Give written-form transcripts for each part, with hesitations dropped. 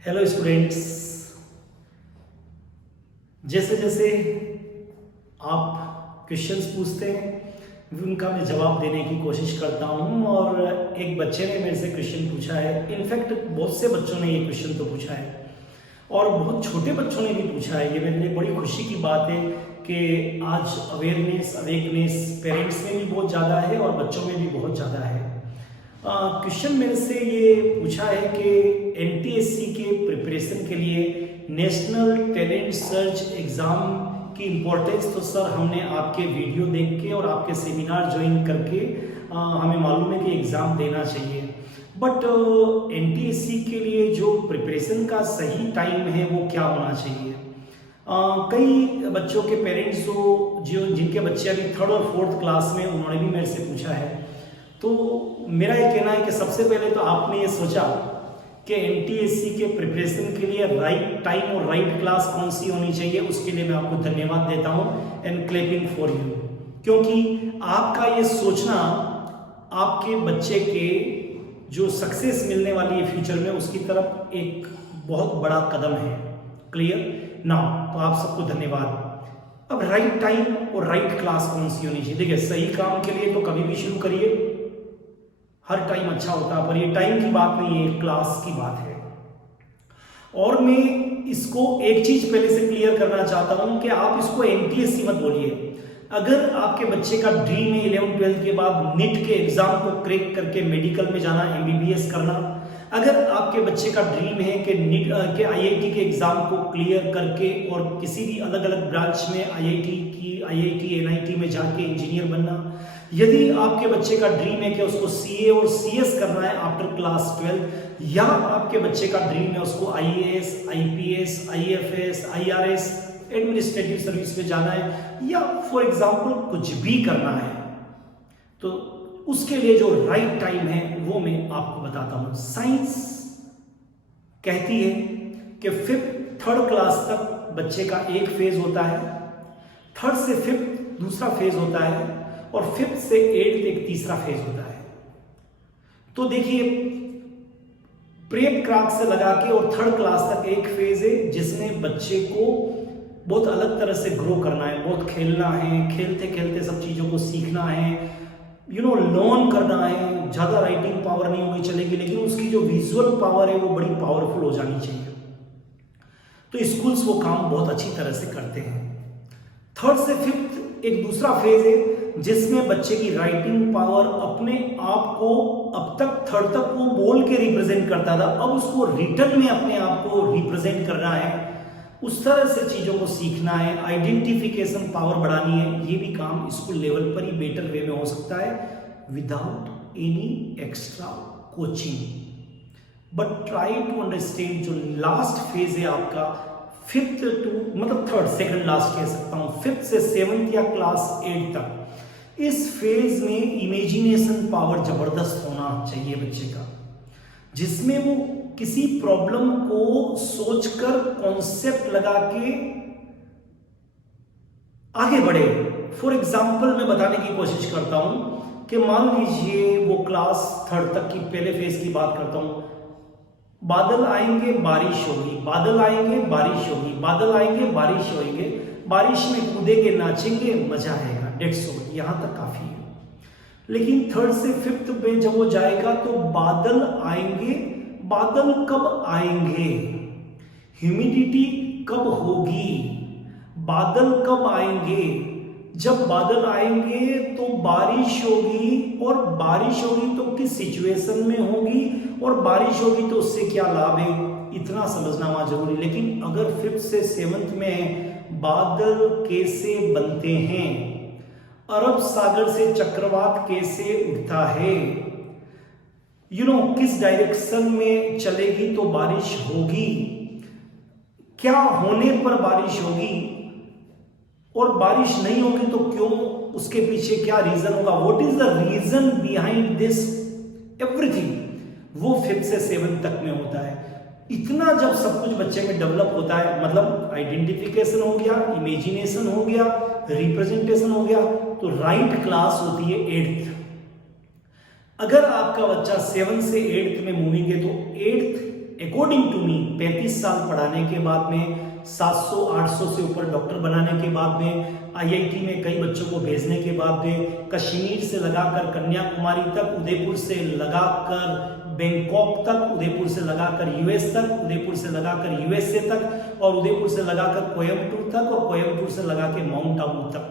Hello students. जैसे जैसे आप क्वेश्चंस पूछते हैं उनका मैं जवाब देने की कोशिश करता हूं। और एक बच्चे ने मेरे से क्वेश्चन पूछा है, इनफैक्ट बहुत से बच्चों ने ये क्वेश्चन तो पूछा है और बहुत छोटे बच्चों ने भी पूछा है। ये मेरे लिए बड़ी खुशी की बात है कि आज अवेकनेस पेरेंट्स में भी बहुत ज़्यादा है और बच्चों में भी बहुत ज़्यादा है। क्वेश्चन मेरे से ये पूछा है कि एनटीएससी के प्रिपरेशन के लिए नेशनल टैलेंट सर्च एग्ज़ाम की इम्पोर्टेंस तो सर हमने आपके वीडियो देख के और आपके सेमिनार ज्वाइन करके हमें मालूम है कि एग्ज़ाम देना चाहिए। बट एनटीएससी के लिए जो प्रिपरेशन का सही टाइम है वो क्या होना चाहिए? कई बच्चों के पेरेंट्स जो जिनके बच्चे अभी 3rd और 4th क्लास में, उन्होंने भी मेरे से पूछा है। तो मेरा ये कहना है कि सबसे पहले तो आपने ये सोचा कि एनटीएससी के प्रिपरेशन के लिए राइट टाइम और राइट क्लास कौन सी होनी चाहिए। उसके लिए मैं आपको धन्यवाद देता हूँ एंड क्लैपिंग फॉर यू, क्योंकि आपका ये सोचना आपके बच्चे के जो सक्सेस मिलने वाली है फ्यूचर में, उसकी तरफ एक बहुत बड़ा कदम है। Clear now? तो आप सबको धन्यवाद। अब राइट टाइम और राइट क्लास कौन सी होनी चाहिए? देखिए, सही काम के लिए तो कभी भी शुरू करिए, हर टाइम अच्छा होता है, पर ये टाइम की बात नहीं है, क्लास की बात है। और मैं इसको एक चीज पहले से क्लियर करना चाहता हूं कि आप इसको एनटीएससी मत बोलिए। अगर आपके बच्चे का ड्रीम है 11th-12th के बाद नीट के एग्जाम को क्रैक करके मेडिकल में जाना, एमबीबीएस करना, अगर आपके बच्चे का ड्रीम है कि नीट के आईआईटी के एग्जाम को क्लियर करके और किसी भी अलग अलग ब्रांच में आईआईटी एनआईटी में जाके इंजीनियर बनना, यदि आपके बच्चे का ड्रीम है कि उसको सीए और सीएस करना है आफ्टर क्लास 12, या आपके बच्चे का ड्रीम है उसको IAS, IPS, IFS, IRS administrative service में जाना है, या फॉर एग्जाम्पल कुछ भी करना है, तो उसके लिए जो राइट टाइम है वो मैं आपको बताता हूं। साइंस कहती है कि 3rd क्लास तक बच्चे का एक फेज होता है, 3rd से 5th दूसरा फेज होता है और 5th से 8th एक तीसरा फेज होता है। तो देखिए, प्रेप क्राक से लगा के और 3rd क्लास तक एक फेज है जिसमें बच्चे को बहुत अलग तरह से ग्रो करना है, बहुत खेलना है, खेलते खेलते सब चीजों को सीखना है, लर्न करना है। ज्यादा राइटिंग पावर नहीं होगी चलेगी, लेकिन उसकी जो विजुअल पावर है वो बड़ी पावरफुल हो जानी चाहिए। तो स्कूल्स वो काम बहुत अच्छी तरह से करते हैं। 3rd से 5th एक दूसरा फेज है जिसमें बच्चे की राइटिंग पावर अपने आप को, अब तक 3rd तक वो बोल के रिप्रेजेंट करता था, अब उसको रिटर्न में अपने आप को रिप्रेजेंट करना है, उस तरह से चीजों को सीखना है, आइडेंटिफिकेशन पावर बढ़ानी है। ये भी काम स्कूल लेवल पर ही बेटर वे में हो सकता है without any extra coaching. But try to understand जो लास्ट फेज है आपका 5th टू मतलब 3rd, सेकंड लास्ट कह सकता हूं, 5th से 7th या क्लास 8 तक, इस फेज में इमेजिनेशन पावर जबरदस्त होना चाहिए बच्चे का, जिसमें वो किसी प्रॉब्लम को सोचकर कॉन्सेप्ट लगा के आगे बढ़े। फॉर एग्जाम्पल मैं बताने की कोशिश करता हूं कि मान लीजिए वो क्लास 3rd तक की पहले फेज की बात करता हूं। बादल आएंगे बारिश होगी, बादल आएंगे बारिश होगी, बादल आएंगे बारिश होंगे, बारिश में कूदेंगे नाचेंगे मजा आएगा, डेट्स ऑल, यहां तक काफी है। लेकिन 3rd से 5th पे जब वो जाएगा तो बादल आएंगे, बादल कब आएंगे, ह्यूमिडिटी कब होगी, बादल कब आएंगे, जब बादल आएंगे तो बारिश होगी, और बारिश होगी तो किस सिचुएशन में होगी, और बारिश होगी तो उससे क्या लाभ है, इतना समझना वहां जरूरी। लेकिन अगर 5th से 7th में बादल कैसे बनते हैं, अरब सागर से चक्रवात कैसे उठता है, किस डायरेक्शन में चलेगी तो बारिश होगी, क्या होने पर बारिश होगी, और बारिश नहीं होगी तो क्यों, उसके पीछे क्या रीजन होगा, what is the reason behind this everything, वो 5th से 7th तक में होता है। इतना जब सब कुछ बच्चे में डेवलप होता है, मतलब आइडेंटिफिकेशन हो गया, इमेजिनेशन हो गया, रिप्रेजेंटेशन हो गया, तो राइट क्लास होती है 8th। अगर आपका बच्चा 7th से 8th में मूविंग है तो 8th अकॉर्डिंग टू मी 35 साल पढ़ाने के बाद में 700-800 से ऊपर डॉक्टर बनाने के बाद में आईआईटी में कई बच्चों को भेजने के बाद में कश्मीर से लगाकर कन्याकुमारी तक, उदयपुर से लगाकर बैंकॉक तक, उदयपुर से लगाकर यूएस तक, उदयपुर से लगाकर यूएसए तक और उदयपुर से लगाकर कोयम्बटूर तक और कोयम्बटूर से लगा के माउंट आबू तक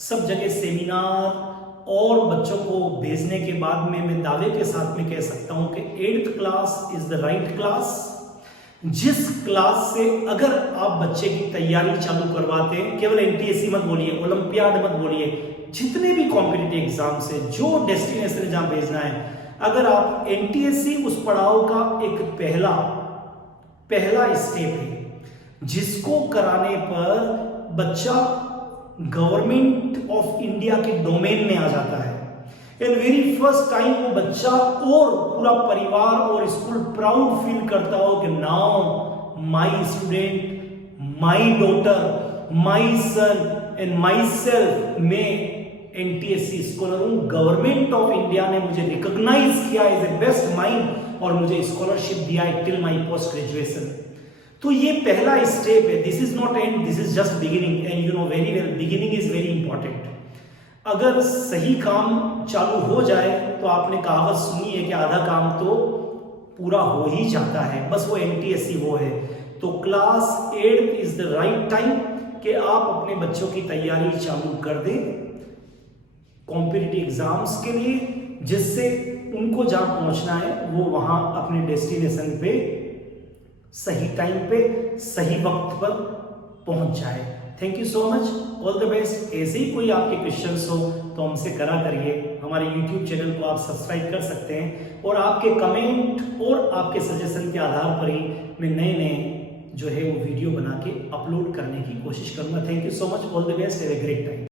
सब जगह सेमिनार और बच्चों को भेजने के बाद में मैं दावे के साथ में कह सकता हूं कि 8th class is the right class, जिस क्लास से अगर आप बच्चे की तैयारी चालू करवाते हैं, केवल एनटीएससी मत बोलिए, ओलंपियाड मत बोलिए, जितने भी कॉम्पिटिटिव एग्जाम से जो डेस्टिनेशन जहां भेजना है, अगर आप एनटीएससी उस पड़ाव का एक पहला स्टेप है जिसको कराने पर बच्चा गवर्नमेंट ऑफ इंडिया के डोमेन में आ जाता है एंड वेरी फर्स्ट टाइम वो बच्चा और पूरा परिवार और स्कूल प्राउड फील करता हो कि now my student, my daughter, my son and my self मैं एनटीएससी स्कॉलर हूं, गवर्नमेंट ऑफ इंडिया ने मुझे रिकॉग्नाइज किया एज ए बेस्ट माइंड और मुझे स्कॉलरशिप दिया है टिल माय पोस्ट ग्रेजुएशन। तो ये पहला स्टेप है, this is not and, this is just beginning and you know very well beginning is very important. अगर सही काम चालू हो जाए तो आपने कहावत सुनी है कि आधा काम तो पूरा हो ही जाता है, बस वो एनटीएससी वो है। तो class 8 is the right time कि आप अपने बच्चों की तैयारी चालू कर दें कॉम्पिटिटिव एग्जाम्स के लिए, जिससे उनको जहां पहुंचना है वो वहां अपने डेस्टिनेशन पे सही टाइम पे सही वक्त पर पहुंच जाए। Thank you so much, all the best. ऐसे ही कोई आपके क्वेश्चंस हो तो हमसे करा करिए, हमारे यूट्यूब चैनल को आप सब्सक्राइब कर सकते हैं और आपके कमेंट और आपके सजेशन के आधार पर ही मैं नए नए जो है वो वीडियो बना के अपलोड करने की कोशिश करूंगा। Thank you so much, all the best, have a great time.